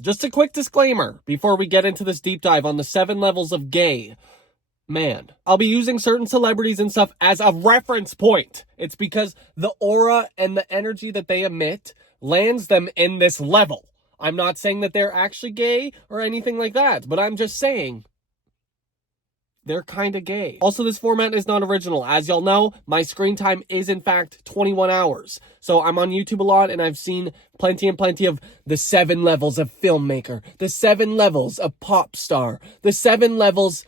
Just a quick disclaimer before we get into this deep dive on the 7 levels of gay man. I'll be using certain celebrities and stuff as a reference point. It's because the aura and the energy that they emit lands them in this level. I'm not saying that they're actually gay or anything like that, but I'm just saying they're kind of gay. Also, this format is not original. As y'all know, my screen time is in fact 21 hours. So I'm on YouTube a lot and I've seen plenty and plenty of the 7 levels of filmmaker, the 7 levels of pop star, the 7 levels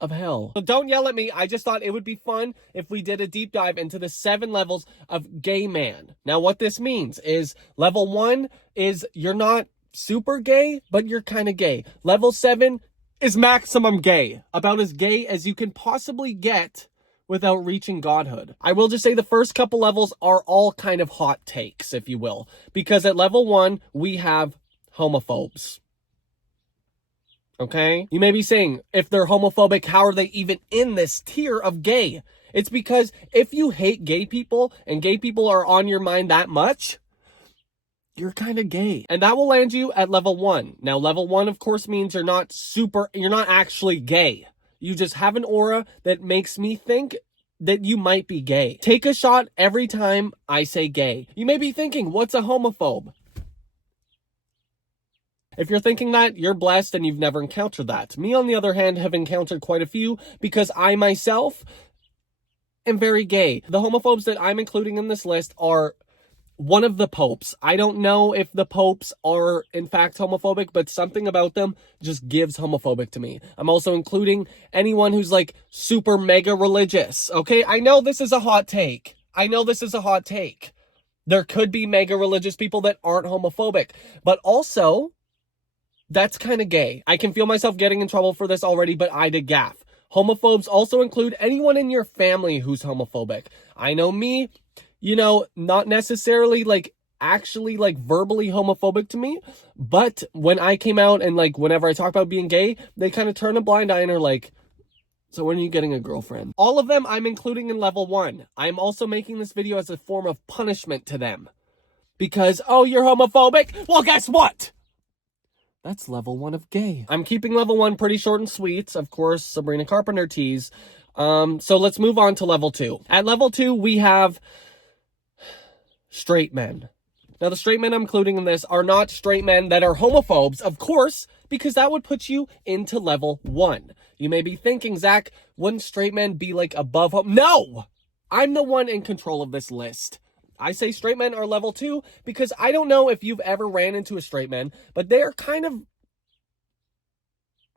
of hell. So don't yell at me. I just thought it would be fun if we did a deep dive into the 7 levels of gay man. Now, what this means is level 1 is you're not super gay, but you're kind of gay. Level 7 is maximum gay. About as gay as you can possibly get without reaching godhood. I will just say the first couple levels are all kind of hot takes, if you will. Because at level 1, we have homophobes. Okay? You may be saying, if they're homophobic, how are they even in this tier of gay? It's because if you hate gay people and gay people are on your mind that much, you're kind of gay. And that will land you at level 1. Now, level 1, of course, means you're not actually gay. You just have an aura that makes me think that you might be gay. Take a shot every time I say gay. You may be thinking, what's a homophobe? If you're thinking that, you're blessed and you've never encountered that. Me, on the other hand, have encountered quite a few because I myself am very gay. The homophobes that I'm including in this list are one of the popes. I don't know if the popes are in fact homophobic, but something about them just gives homophobic to me. I'm also including anyone who's like super mega religious. Okay, I know this is a hot take. There could be mega religious people that aren't homophobic, but also that's kind of gay. I can feel myself getting in trouble for this already, but I did gaff. Homophobes also include anyone in your family who's homophobic. I know me, not necessarily actually verbally homophobic to me, but when I came out and whenever I talk about being gay, they kind of turn a blind eye and are like, so when are you getting a girlfriend? All of them I'm including in level 1. I'm also making this video as a form of punishment to them. Because, oh, you're homophobic? Well, guess what? That's level 1 of gay. I'm keeping level 1 pretty short and sweet. Of course, Sabrina Carpenter tease. So let's move on to level 2. At level 2, we have straight men. Now, the straight men I'm including in this are not straight men that are homophobes, of course, because that would put you into level 1. You may be thinking, Zach, wouldn't straight men be above No! I'm the one in control of this list. I say straight men are level 2 because I don't know if you've ever ran into a straight man, but they are kind of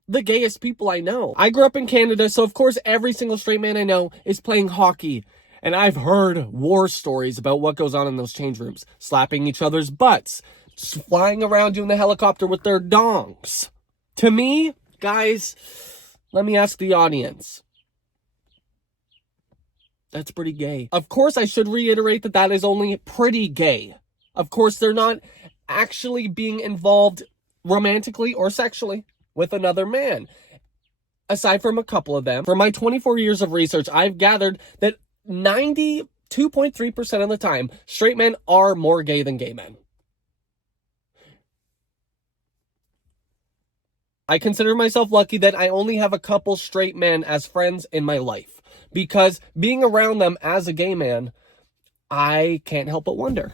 the gayest people I know. I grew up in Canada, so of course every single straight man I know is playing hockey. And I've heard war stories about what goes on in those change rooms. Slapping each other's butts. Flying around doing the helicopter with their dongs. To me, guys, let me ask the audience. That's pretty gay. Of course, I should reiterate that that is only pretty gay. Of course, they're not actually being involved romantically or sexually with another man. Aside from a couple of them, from my 24 years of research, I've gathered that 92.3% of the time, straight men are more gay than gay men. I consider myself lucky that I only have a couple straight men as friends in my life. Because being around them as a gay man, I can't help but wonder.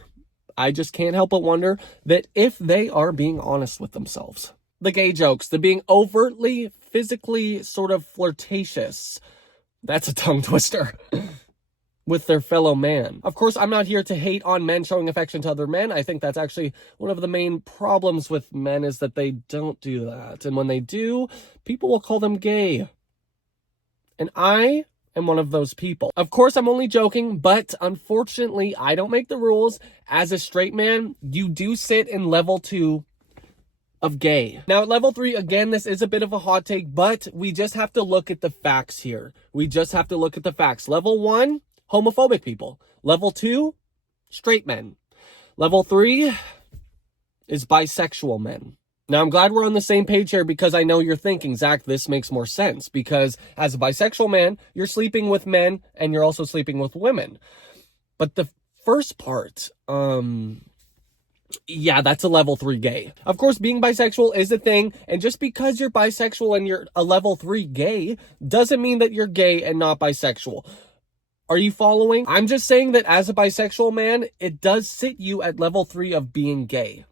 I just can't help but wonder that if they are being honest with themselves. The gay jokes, the being overtly, physically sort of flirtatious. That's a tongue twister. With their fellow man. Of course, I'm not here to hate on men showing affection to other men. I think that's actually one of the main problems with men is that they don't do that. And when they do, people will call them gay. And I am one of those people. Of course, I'm only joking, but unfortunately, I don't make the rules. As a straight man, you do sit in level 2 of gay. Now, at level 3, again, this is a bit of a hot take, but we just have to look at the facts here. Level 1, homophobic people. Level 2, straight men. Level 3 is bisexual men. Now, I'm glad we're on the same page here because I know you're thinking, Zach, this makes more sense because as a bisexual man, you're sleeping with men and you're also sleeping with women. But the first part, Yeah, that's a level 3 gay. Of course, being bisexual is a thing, and just because you're bisexual and you're a level 3 gay doesn't mean that you're gay and not bisexual. Are you following? I'm just saying that as a bisexual man, it does sit you at level 3 of being gay.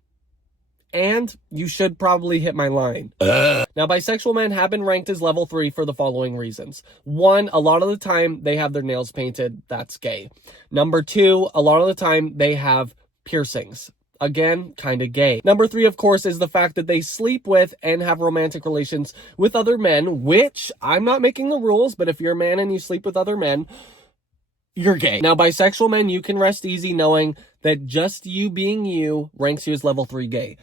And you should probably hit my line. Now, bisexual men have been ranked as level 3 for the following reasons. 1, a lot of the time they have their nails painted. That's gay. Number 2, a lot of the time they have piercings. Again, kind of gay. Number 3, of course, is the fact that they sleep with and have romantic relations with other men, which I'm not making the rules, but if you're a man and you sleep with other men, you're gay. Now, bisexual men, you can rest easy knowing that just you being you ranks you as level 3 gay.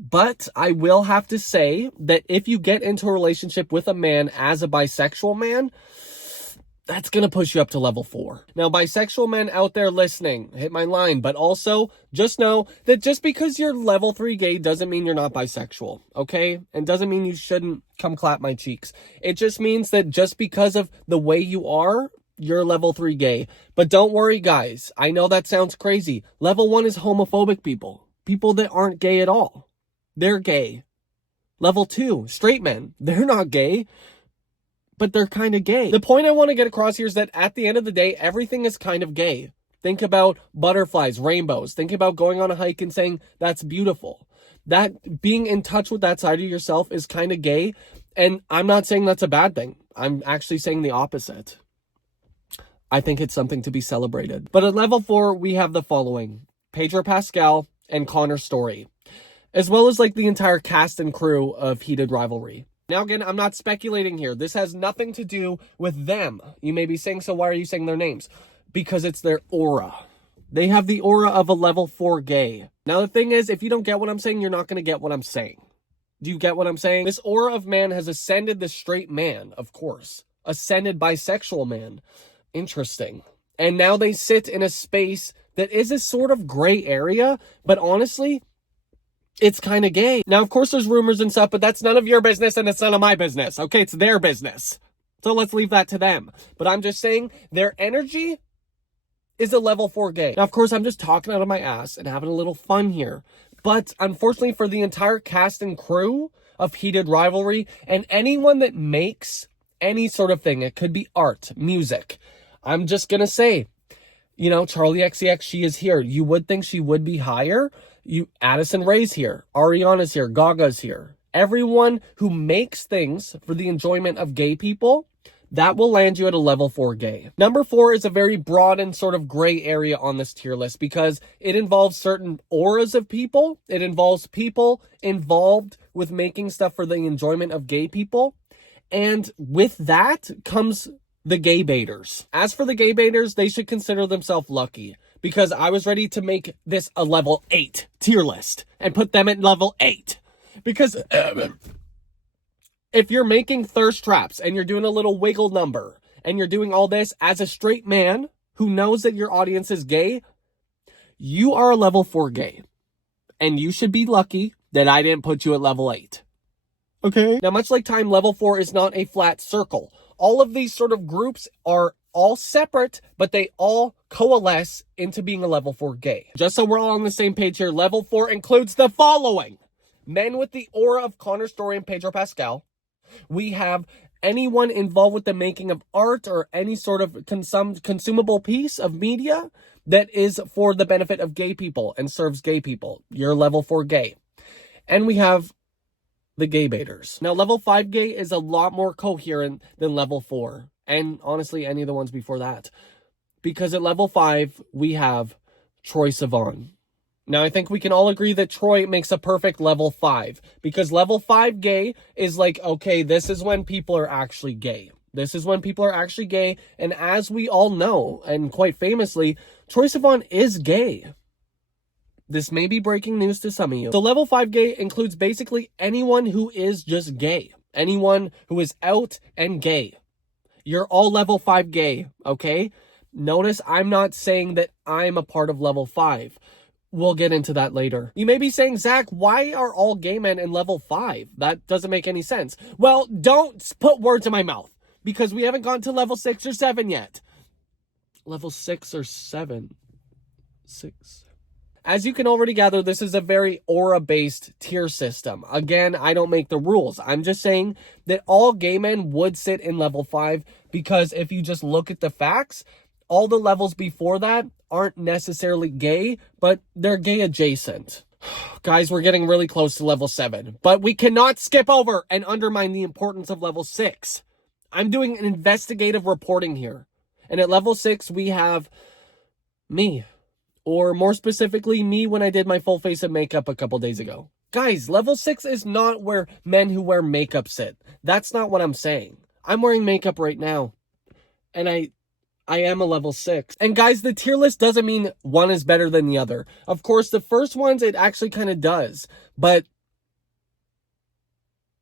But I will have to say that if you get into a relationship with a man as a bisexual man, that's going to push you up to level 4. Now, bisexual men out there listening, hit my line, but also just know that just because you're level 3 gay doesn't mean you're not bisexual, okay? And doesn't mean you shouldn't come clap my cheeks. It just means that just because of the way you are, you're level 3 gay. But don't worry, guys. I know that sounds crazy. Level 1 is homophobic people. People that aren't gay at all. They're gay. Level 2, straight men. They're not gay, but they're kind of gay. The point I want to get across here is that at the end of the day, everything is kind of gay. Think about butterflies, rainbows. Think about going on a hike and saying, that's beautiful. That being in touch with that side of yourself is kind of gay. And I'm not saying that's a bad thing. I'm actually saying the opposite. I think it's something to be celebrated. But at level 4, we have the following. Pedro Pascal and Connor Story, as well as like the entire cast and crew of Heated Rivalry. Now again, I'm not speculating here. This has nothing to do with them. You may be saying, so why are you saying their names? Because it's their aura. They have the aura of a level 4 gay. Now the thing is, if you don't get what I'm saying, you're not going to get what I'm saying. Do you get what I'm saying? This aura of man has ascended the straight man, of course. Ascended bisexual man. Interesting. And now they sit in a space that is a sort of gray area, but honestly, it's kind of gay. Now, of course, there's rumors and stuff, but that's none of your business and it's none of my business. Okay, it's their business. So let's leave that to them. But I'm just saying their energy is a level 4 gay. Now, of course, I'm just talking out of my ass and having a little fun here. But unfortunately for the entire cast and crew of Heated Rivalry and anyone that makes any sort of thing, it could be art, music, I'm just going to say, you know, Charlie XCX, she is here. You would think she would be higher. Addison Rae's here. Ariana's here. Gaga's here. Everyone who makes things for the enjoyment of gay people, that will land you at a level 4 gay. Number 4 is a very broad and sort of gray area on this tier list because it involves certain auras of people. It involves people involved with making stuff for the enjoyment of gay people. And with that comes the gay baiters. As for the gay baiters, they should consider themselves lucky because I was ready to make this a level 8 tier list and put them at level 8. Because if you're making thirst traps and you're doing a little wiggle number and you're doing all this as a straight man who knows that your audience is gay, you are a level 4 gay. And you should be lucky that I didn't put you at level 8. Okay? Now, much like time, level 4 is not a flat circle. All of these sort of groups are all separate, but they all coalesce into being a level 4 gay. Just so we're all on the same page here, level 4 includes the following. Men with the aura of Connor Story and Pedro Pascal. We have anyone involved with the making of art or any sort of consumable piece of media that is for the benefit of gay people and serves gay people. You're level 4 gay. And we have the gay baiters. Now, level 5 gay is a lot more coherent than level 4. And honestly, any of the ones before that. Because at level 5, we have Troye Sivan. Now, I think we can all agree that Troy makes a perfect level 5. Because level 5 gay is like, okay, this is when people are actually gay. This is when people are actually gay. And as we all know, and quite famously, Troye Sivan is gay. This may be breaking news to some of you. So level 5 gay includes basically anyone who is just gay. Anyone who is out and gay. You're all level 5 gay, okay? Notice I'm not saying that I'm a part of level 5. We'll get into that later. You may be saying, Zach, why are all gay men in level 5? That doesn't make any sense. Well, don't put words in my mouth because we haven't gone to level 6 or 7 yet. Level 6 or 7? 6. As you can already gather, this is a very aura-based tier system. Again, I don't make the rules. I'm just saying that all gay men would sit in level 5 because if you just look at the facts, all the levels before that aren't necessarily gay, but they're gay adjacent. Guys, we're getting really close to level 7, but we cannot skip over and undermine the importance of level 6. I'm doing an investigative reporting here. And at level 6, we have me. Or more specifically, me when I did my full face of makeup a couple days ago. Guys, level 6 is not where men who wear makeup sit. That's not what I'm saying. I'm wearing makeup right now. And I am a level 6. And guys, the tier list doesn't mean one is better than the other. Of course, the first ones, it actually kind of does. But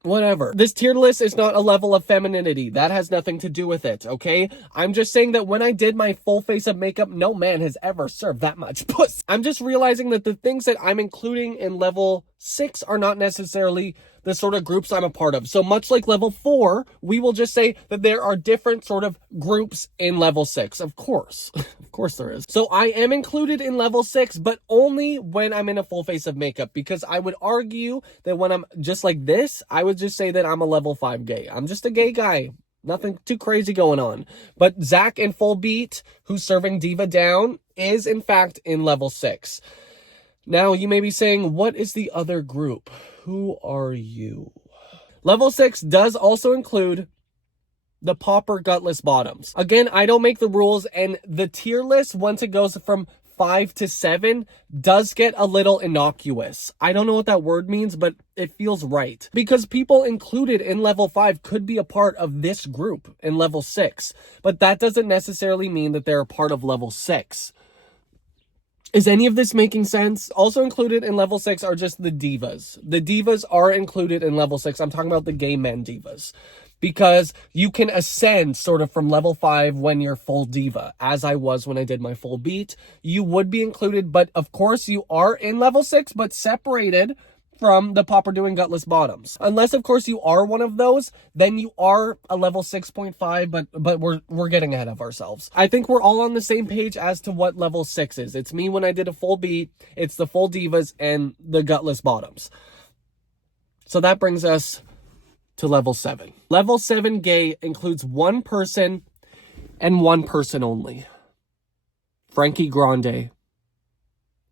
whatever. This tier list is not a level of femininity. That has nothing to do with it, okay? I'm just saying that when I did my full face of makeup, no man has ever served that much puss. I'm just realizing that the things that I'm including in level 6 are not necessarily the sort of groups I'm a part of. So much like level 4, we will just say that there are different sort of groups in level 6. Of course. Of course there is. So I am included in level 6, but only when I'm in a full face of makeup, because I would argue that when I'm just like this, I would just say that I'm a level 5 gay. I'm just a gay guy. Nothing too crazy going on. But Zach in Full Beat, who's serving Diva down, is in fact in level 6. Now, you may be saying, what is the other group? Who are you? Level 6 does also include the pauper gutless bottoms. Again, I don't make the rules, and the tier list, once it goes from 5 to 7, does get a little innocuous. I don't know what that word means, but it feels right. Because people included in level 5 could be a part of this group in level 6, but that doesn't necessarily mean that they're a part of level 6. Is any of this making sense? Also included in level 6 are just the divas. The divas are included in level 6. I'm talking about the gay men divas. Because you can ascend sort of from level 5 when you're full diva, as I was when I did my full beat. You would be included, but of course you are in level 6, but separated from the pauper doing gutless bottoms. Unless, of course, you are one of those, then you are a level 6.5, but we're getting ahead of ourselves. I think we're all on the same page as to what level 6 is. It's me when I did a full beat, it's the full divas, and the gutless bottoms. So that brings us to level 7. Level 7 gay includes one person and one person only. Frankie Grande.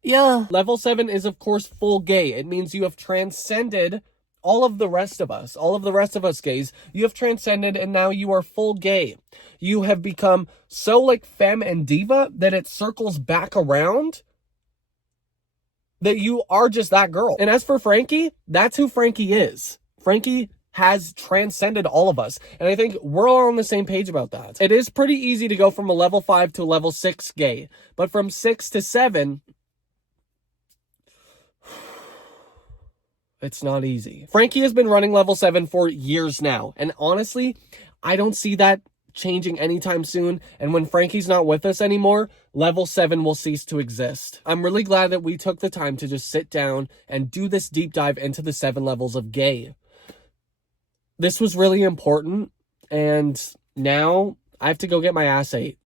Yeah. Level 7 is, of course, full gay. It means you have transcended all of the rest of us. All of the rest of us gays. You have transcended, and now you are full gay. You have become so like femme and diva that it circles back around that you are just that girl. And as for Frankie, that's who Frankie is. Frankie has transcended all of us. And I think we're all on the same page about that. It is pretty easy to go from a level 5 to a level 6 gay. But from 6 to 7... it's not easy. Frankie has been running level 7 for years now. And honestly, I don't see that changing anytime soon. And when Frankie's not with us anymore, level 7 will cease to exist. I'm really glad that we took the time to just sit down and do this deep dive into the 7 levels of gay. This was really important. And now I have to go get my ass ate.